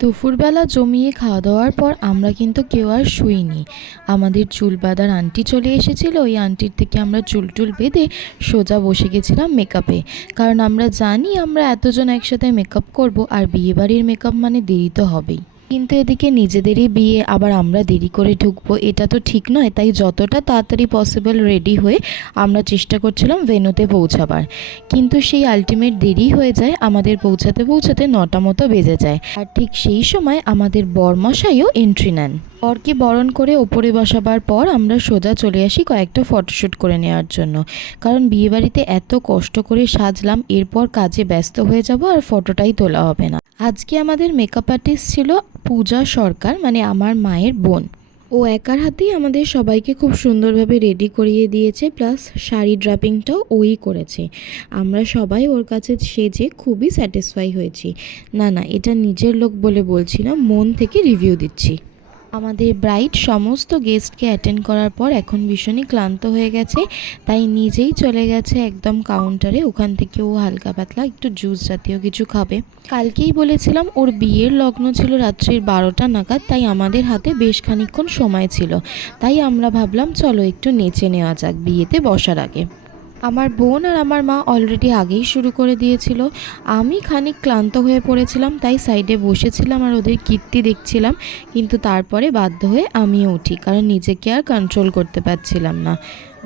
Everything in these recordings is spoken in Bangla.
দুপুরবেলা জমিয়ে খাওয়া দাওয়ার পর আমরা কিন্তু কেউ আর শুইনি। আমাদের চুল বাঁধার আন্টি চলে এসেছিল। ওই আন্টির থেকে আমরা চুল টুল বেঁধে সোজা বসে গেছিলাম মেকআপে কারণ আমরা জানি আমরা এতজন একসাথে মেকআপ করব, আর বিয়েবাড়ির মেকআপ মানে দেরি তো হবেই। কিন্তু এদিকে নিজেদেরই বিয়ে, আবার আমরা দেরি করে ঢুকবো, এটা তো ঠিক নয়। তাই যতটা তাড়াতাড়ি পসিবল রেডি হয়ে আমরা চেষ্টা করছিলাম ভেনুতে পৌঁছাবার। কিন্তু সেই আলটিমেট দেরি হয়ে যায়, আমাদের পৌঁছাতে পৌঁছাতে নটা মতো বেজে যায়। আর ঠিক সেই সময় আমাদের বরমশাইও এন্ট্রি নেন। বরকে বরণ করে ওপরে বসাবার পর আমরা সোজা চলে আসি কয়েকটা ফটোশ্যুট করে নেওয়ার জন্য। কারণ বিয়েবাড়িতে এত কষ্ট করে সাজলাম, এরপর কাজে ব্যস্ত হয়ে যাব আর ফটোটাই তোলা হবে না। আজকে আমাদের মেকআপ আর্টিস্ট ছিল পূজা সরকার মানে আমার মায়ের বোন। ও একার হাতেই আমাদের সবাইকে খুব সুন্দরভাবে রেডি করিয়ে দিয়েছে প্লাস শাড়ি ড্রাপিংটাও ওই করেছে। আমরা সবাই ওর কাছে সেজে খুবই স্যাটিসফাই হয়েছি। না না, এটা নিজের লোক বলে বলছি না, মন থেকে রিভিউ দিচ্ছি। আমাদের ব্রাইট সমস্ত গেস্টকে অ্যাটেন্ড করার পর এখন ভীষণই ক্লান্ত হয়ে গেছে, তাই নিজেই চলে গেছে একদম কাউন্টারে, ওখান থেকে ও হালকা পাতলা একটু জুস জাতীয় কিছু খাবে। কালকেই বলেছিলাম ওর বিয়ের লগ্ন ছিল রাত্রির বারোটা নাগাদ, তাই আমাদের হাতে বেশ খানিকক্ষণ সময় ছিল, তাই আমরা ভাবলাম চলো একটু নেচে নেওয়া যাক বিয়েতে বসার আগে। আমার বোন আর আমার মা অলরেডি আগেই শুরু করে দিয়েছিল। আমি খানিক ক্লান্ত হয়ে পড়েছিলাম, তাই সাইডে বসেছিলাম আর ওদের কীর্তি দেখছিলাম। কিন্তু তারপরে বাধ্য হয়ে আমিও উঠি, কারণ নিজেকে আর কন্ট্রোল করতে পারছিলাম না।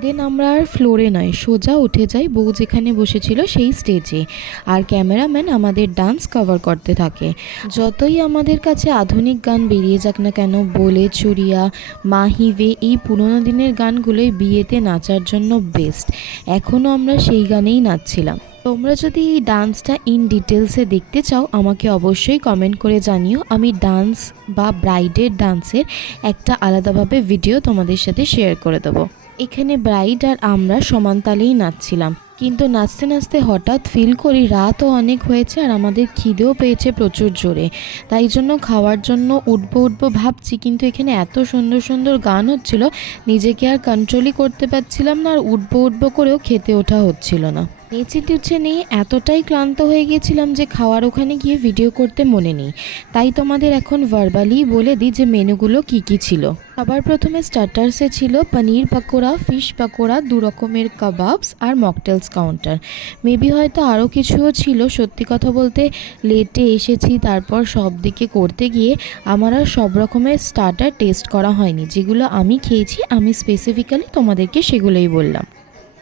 দেন আমরা আর ফ্লোরে নয়, সোজা উঠে যাই বউ যেখানে বসেছিল সেই স্টেজে। আর ক্যামেরাম্যান আমাদের ডান্স কভার করতে থাকে। যতই আমাদের কাছে আধুনিক গান বেরিয়ে যাক না কেন, বলে চুরিয়া মাহিবে এই পুরোনো দিনের গানগুলোই বিয়েতে নাচার জন্য বেস্ট এখনও আমরা সেই গানেই নাচছিলাম। তোমরা যদি এই ডান্সটা ইন ডিটেলসে দেখতে চাও, আমাকে অবশ্যই কমেন্ট করে জানিও। আমি ডান্স বা ব্রাইডের ডান্সের একটা আলাদাভাবে ভিডিও তোমাদের সাথে শেয়ার করে দেবো। এখানে ব্রাইড আর আমরা সমান তালেই নাচছিলাম। কিন্তু নাচতে নাচতে হঠাৎ ফিল করি রাতও অনেক হয়েছে আর আমাদের খিদেও পেয়েছে প্রচুর জোরে। তাই জন্য খাওয়ার জন্য উঠবো উঠবো ভাবছি, কিন্তু এখানে এত সুন্দর সুন্দর গান হচ্ছিল, নিজেকে আর কন্ট্রোলই করতে পারছিলাম না আর উঠবো উঠবো করেও খেতে ওঠা হচ্ছিল না। নেচে টেচে নিয়ে এতটাই ক্লান্ত হয়ে গেছিলাম যে খাওয়ার ওখানে গিয়ে ভিডিও করতে মনে নেই। তাই তোমাদের এখন ভার্বালি বলে দিই যে মেনুগুলো কি কি ছিল। সবার প্রথমে স্টার্টার্সে ছিল পনির পাকোড়া ফিশ পাকোড়া, দু রকমের কাবাবস আর মকটেলস কাউন্টার মেবি হয়তো আরও কিছুও ছিল, সত্যি কথা বলতে লেটে এসেছি, তারপর সব দিকে করতে গিয়ে আমার আর সব রকমের স্টার্টার টেস্ট করা হয়নি। যেগুলো আমি খেয়েছি, আমি স্পেসিফিক্যালি তোমাদেরকে সেগুলোই বললাম।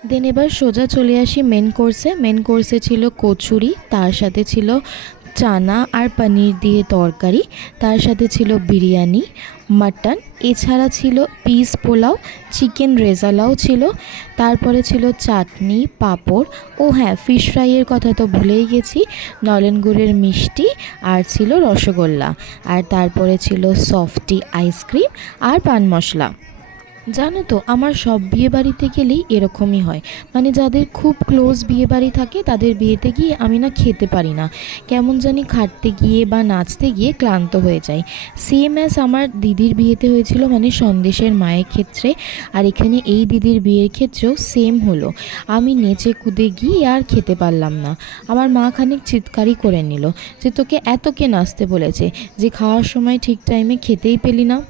দেন এবার সোজা চলে আসি মেন কোর্সে মেন কোর্সে ছিল কচুরি, তার সাথে ছিল চানা আর পনির দিয়ে তরকারি, তার সাথে ছিল বিরিয়ানি, মাটন, এছাড়া ছিল পিস পোলাও চিকেন রেজালাও ছিল, তারপরে ছিল চাটনি, পাঁপড়, ও হ্যাঁ ফিশ ফ্রাইয়ের কথা তো ভুলেই গেছি, নলেন গুড়ের মিষ্টি আর ছিল রসগোল্লা, আর তারপরে ছিল সফটি আইসক্রিম আর পান মশলা। জানো তো, আমার সব বিয়ে বাড়িতে গেলেই এরকমই হয়। মানে যাদের খুব ক্লোজ বিয়ে বাড়ি থাকে, তাদের বিয়েতে গিয়ে আমি না খেতে পারি না। কেমন জানি খাটতে গিয়ে বা নাচতে গিয়ে ক্লান্ত হয়ে যাই। সেম অ্যাজ আমার দিদির বিয়েতে হয়েছিল মানে সন্দেশের মায়ের ক্ষেত্রে, আর এখানে এই দিদির বিয়ের ক্ষেত্রেও সেম হলো। আমি নেচে কুদে গিয়ে আর খেতে পারলাম না। আমার মা খানিক চিৎকারই করে নিল যে, তোকে এতকে নাচতে বলেছে? যে খাওয়ার সময় ঠিক টাইমে খেতেই পেলি না?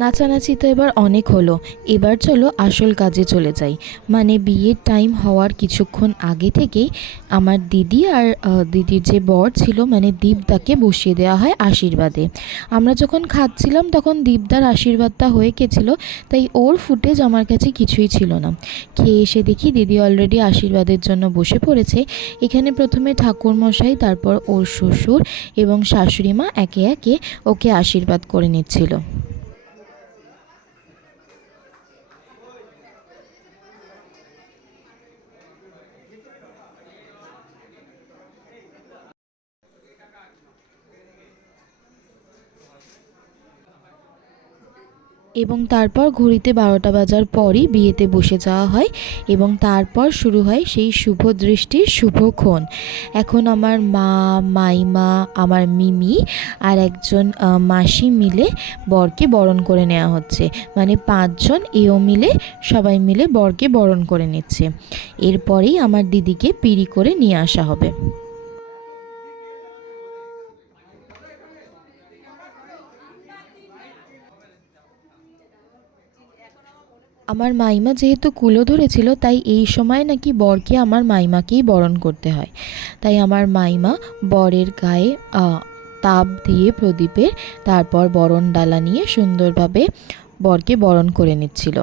নাচানাচি তো এবার অনেক হলো। এবার চলো আসল কাজে চলে যাই। মানে বিয়ের টাইম হওয়ার কিছুক্ষণ আগে থেকেই আমার দিদি আর দিদির যে বর ছিল মানে দীপদাকে বসিয়ে দেওয়া হয় আশীর্বাদে। আমরা যখন খাচ্ছিলাম তখন দীপদার আশীর্বাদটা হয়ে গেছিল, তাই ওর ফুটেজ আমার কাছে কিছুই ছিল না। খেয়ে এসে দেখি দিদি অলরেডি আশীর্বাদের জন্য বসে পড়েছে। এখানে প্রথমে ঠাকুরমশাই, তারপর ওর শ্বশুর এবং শাশুড়ি মা একে একে ওকে আশীর্বাদ করে নিচ্ছিল। এবং তারপর ঘড়িতে বারোটা বাজার পরই বিয়েতে বসে যাওয়া হয় এবং তারপর শুরু হয় সেই শুভ দৃষ্টির শুভক্ষণ এখন আমার মা, মাইমা, আমার মিমি আর একজন মাসি মিলে বরকে বরণ করে নেওয়া হচ্ছে। মানে পাঁচজন এও মিলে সবাই মিলে বরকে বরণ করে নিচ্ছে। এরপরেই আমার দিদিকে পিড়ি করে নিয়ে আসা হবে। আমার মাইমা যেহেতু কুলো ধরেছিল, তাই এই সময় নাকি বরকে আমার মাইমাকেই বরণ করতে হয়। তাই আমার মাইমা বরের গায়ে তাপ দিয়ে প্রদীপের, তারপর বরণ ডালা নিয়ে সুন্দরভাবে বরকে বরণ করে নিচ্ছিল।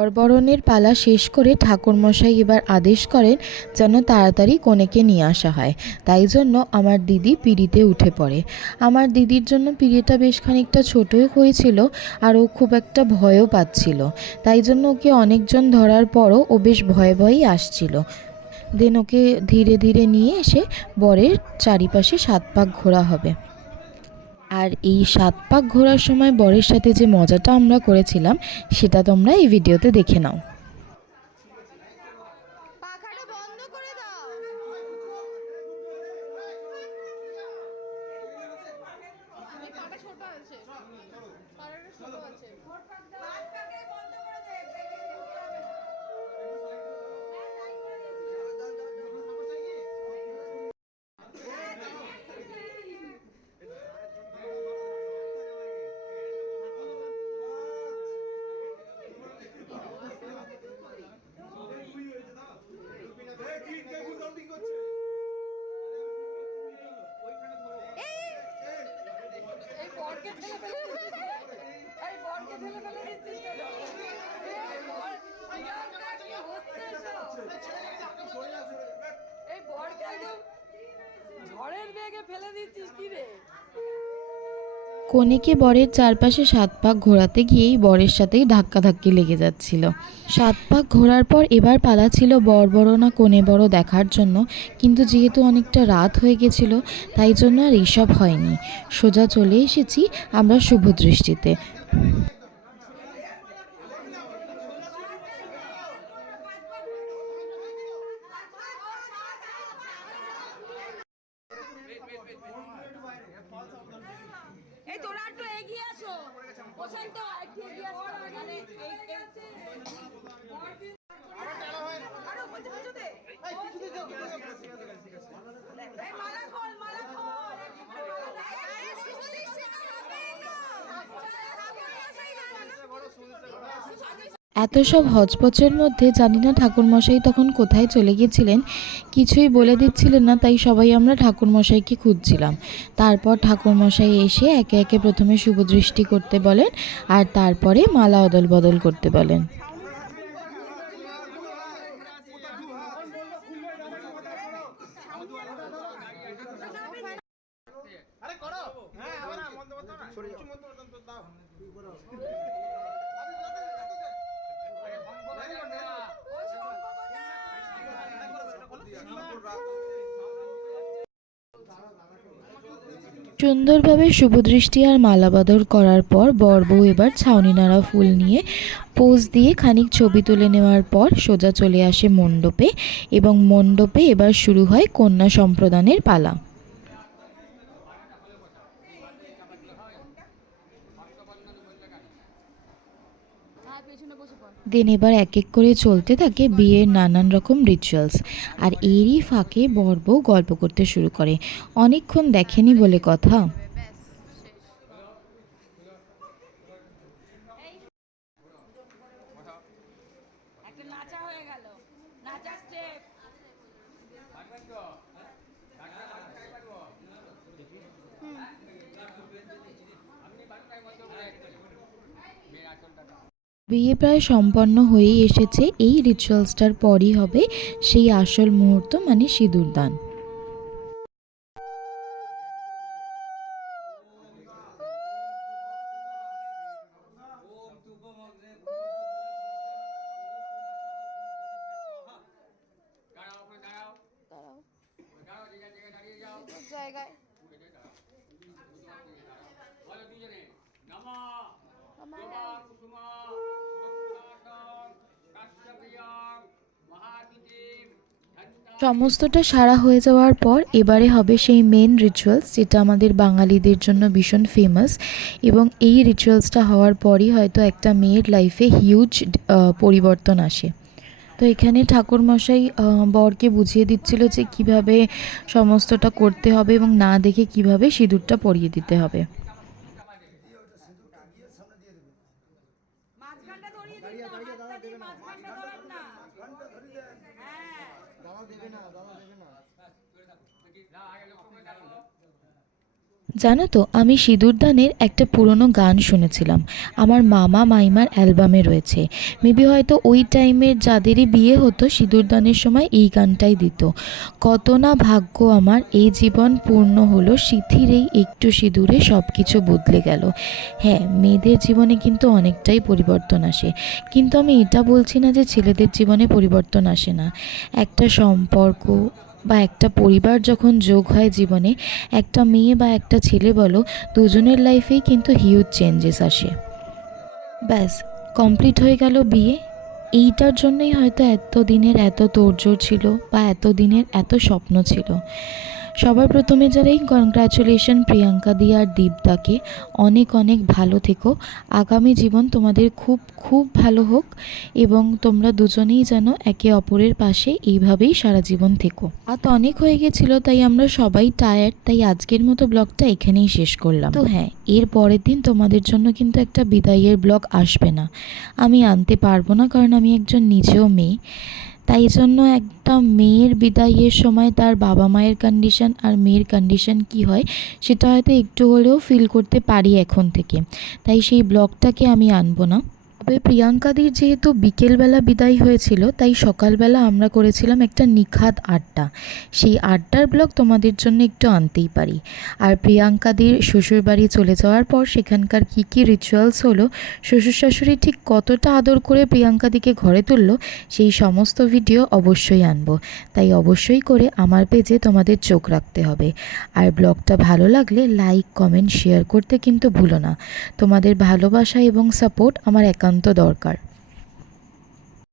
বরবরণের পালা শেষ করে ঠাকুরমশাই এবার আদেশ করেন যেন তাড়াতাড়ি কনেকে নিয়ে আসা হয়। তাই জন্য আমার দিদি পিঁড়িতে উঠে পড়ে। আমার দিদির জন্য পিঁড়িটা বেশ খানিকটা ছোটই হয়েছিল আর ও খুব একটা ভয়ও পাচ্ছিল। তাই জন্য ওকে অনেকজন ধরার পরও ও বেশ ভয়ে ভয়েই আসছিল। দেন ওকে ধীরে ধীরে নিয়ে এসে বরের চারিপাশে সাত পাক ঘোরা হবে। আর এই সাত পাক ঘোরার সময় বরের সাথে যে মজাটা আমরা করেছিলাম সেটা তোমরা এই ভিডিওতে দেখে নাও। পাখাটা বন্ধ করে দাও। এই পাটা ছোট আছে পাটাটা ছোট আছে এই বরকে ঠেলে ফেলে এই বরকে ঠেলে ফেলে দিচ্ছিস কেন এই বর ইয়ারটা কি হচ্ছে এসব? এই বরকে একদম ঝড়ের বেগে ফেলে দিচ্ছিস কি রে কনেকে বরের চারপাশে সাত পাক ঘোরাতে গিয়েই বরের সাথেই ধাক্কাধাক্কি লেগে যাচ্ছিল। সাত পাক ঘোরার পর এবার পালা ছিল বর বড় না কোণে বড় দেখার জন্য, কিন্তু যেহেতু অনেকটা রাত হয়ে গেছিল, তাই জন্য আর এইসব হয়নি। সোজা চলে এসেছি আমরা শুভ দৃষ্টিতে এই তোরা একটু এগিয়ে আসো প্রশান্ত একটু এগিয়ে আসো আরে এই গেছে আরে বলতে বলতে দে এই মালা খোল মালা খোল আরে শিশু দিচ্ছে এত সব হজপচের মধ্যে জানি না ঠাকুরমশাই তখন কোথায় চলে গিয়েছিলেন। কিছুই বলে দিচ্ছিলেন না, তাই সবাই আমরা ঠাকুরমশাইকে খুঁজছিলাম। তারপর ঠাকুরমশাই এসে একে একে প্রথমে শুভদৃষ্টি করতে বলেন আর তারপরে মালা অদল বদল করতে বলেন আরে করো হ্যাঁ আমরা মন্ত্র মন্ত্র না কিছু মন্ত্র মন্ত্র দাও সুন্দরভাবে শুভদৃষ্টি আর মালাবাদর করার পর বর্ব এবার ছাউনি নাড়া ফুল নিয়ে পোজ দিয়ে খানিক ছবি তুলে নেওয়ার পর সোজা চলে আসে মণ্ডপে এবং মণ্ডপে এবার শুরু হয় কন্যা সম্প্রদানের পালা। দেন এবার এক এক করে চলতে থাকে বিয়ের নানান রকম রিচুয়ালস আর এরই ফাঁকে বর বউ গল্প করতে শুরু করে। অনেকক্ষণ দেখেনি বলে কথা একটা নাচা হয়ে গেল নাচা স্টেপ বিয়ে প্রায় সম্পন্ন হয়েই এসেছে। এই রিচুয়ালসটার পরই হবে সেই আসল মুহূর্ত মানে সিঁদুর দান। জায়গায় সমস্তটা সারা হয়ে যাওয়ার পর এবারে হবে সেই মেন রিচুয়ালস যেটা আমাদের বাঙালিদের জন্য ভীষণ ফেমাস এবং এই রিচুয়ালসটা হওয়ার পরই হয়তো একটা মেয়ের লাইফে হিউজ পরিবর্তন আসে। তো এখানে ঠাকুরমশাই বরকে বুঝিয়ে দিচ্ছিল যে কীভাবে সমস্তটা করতে হবে এবং না দেখে কীভাবে সিঁদুরটা পরিয়ে দিতে হবে। দাদা দেবে না না আগে লক্ষ্য করে দেখো জানো তো, আমি সিঁদুরদানের একটা পুরনো গান শুনেছিলাম। আমার মামা মাইমার অ্যালবামে রয়েছে। মেবি হয়তো ওই টাইমের যাদেরই বিয়ে হতো সিঁদুরদানের সময় এই গানটাই দিত। কত না ভাগ্য আমার, এই জীবন পূর্ণ হলো, সিথির এই একটু সিঁদুরে সব কিছু বদলে গেল। হ্যাঁ মেয়েদের জীবনে কিন্তু অনেকটাই পরিবর্তন আসে। কিন্তু আমি এটা বলছি না যে ছেলেদের জীবনে পরিবর্তন আসে না। একটা সম্পর্ক বা একটা পরিবার যখন যোগ হয় জীবনে, একটা মেয়ে বা একটা ছেলে বলো, দুজনের লাইফেই কিন্তু হিউজ চেঞ্জেস আসে। ব্যাস কমপ্লিট হয়ে গেল বিয়ে। এইটার জন্যই হয়তো এত দিনের এত তোড়জোড় ছিল বা এত দিনের এত স্বপ্ন ছিল। সবার প্রথমে যারা এই কনগ্রাচুলেশন প্রিয়াঙ্কা দি আর দীপদাকে। অনেক অনেক ভালো থেকো। আগামী জীবন তোমাদের খুব খুব ভালো হোক এবং তোমরা দুজনেই যেন একে অপরের পাশে এইভাবেই সারা জীবন থেকো। রাত অনেক হয়ে গেছিল, তাই আমরা সবাই টায়ার্ড তাই আজকের মতো ব্লগটা এখানেই শেষ করলাম। তো হ্যাঁ এর পরের দিন তোমাদের জন্য কিন্তু একটা বিদায়ের ব্লগ আসবে না। আমি আনতে পারব না কারণ আমি একজন নিজেও মেয়ে। তাই জন্য একটা মেয়ের বিদায়ের সময় তার বাবা মায়ের কন্ডিশন আর মেয়ের কন্ডিশন কি হয়, সেটা হয়তো একটু হলেও ফিল করতে পারি এখন থেকে। তাই সেই ব্লগটাকে আমি আনব না। তবে প্রিয়াঙ্কাদির যেহেতু বিকেলবেলা বিদায় হয়েছিল, তাই সকালবেলা আমরা করেছিলাম একটা নিখাত আড্ডা। সেই আড্ডার ব্লগ তোমাদের জন্য একটু আনতেই পারি। আর প্রিয়াঙ্কাদির শ্বশুরবাড়ি চলে যাওয়ার পর সেখানকার কী কী রিচুয়ালস হলো শ্বশুর শাশুড়ি ঠিক কতটা আদর করে প্রিয়াঙ্কাদিকে ঘরে তুললো, সেই সমস্ত ভিডিও অবশ্যই আনব। তাই অবশ্যই করে আমার পেজে তোমাদের চোখ রাখতে হবে। আর ব্লগটা ভালো লাগলে লাইক কমেন্ট শেয়ার করতে কিন্তু ভুলো না। তোমাদের ভালোবাসা এবং সাপোর্ট আমার একান্ত দরকার।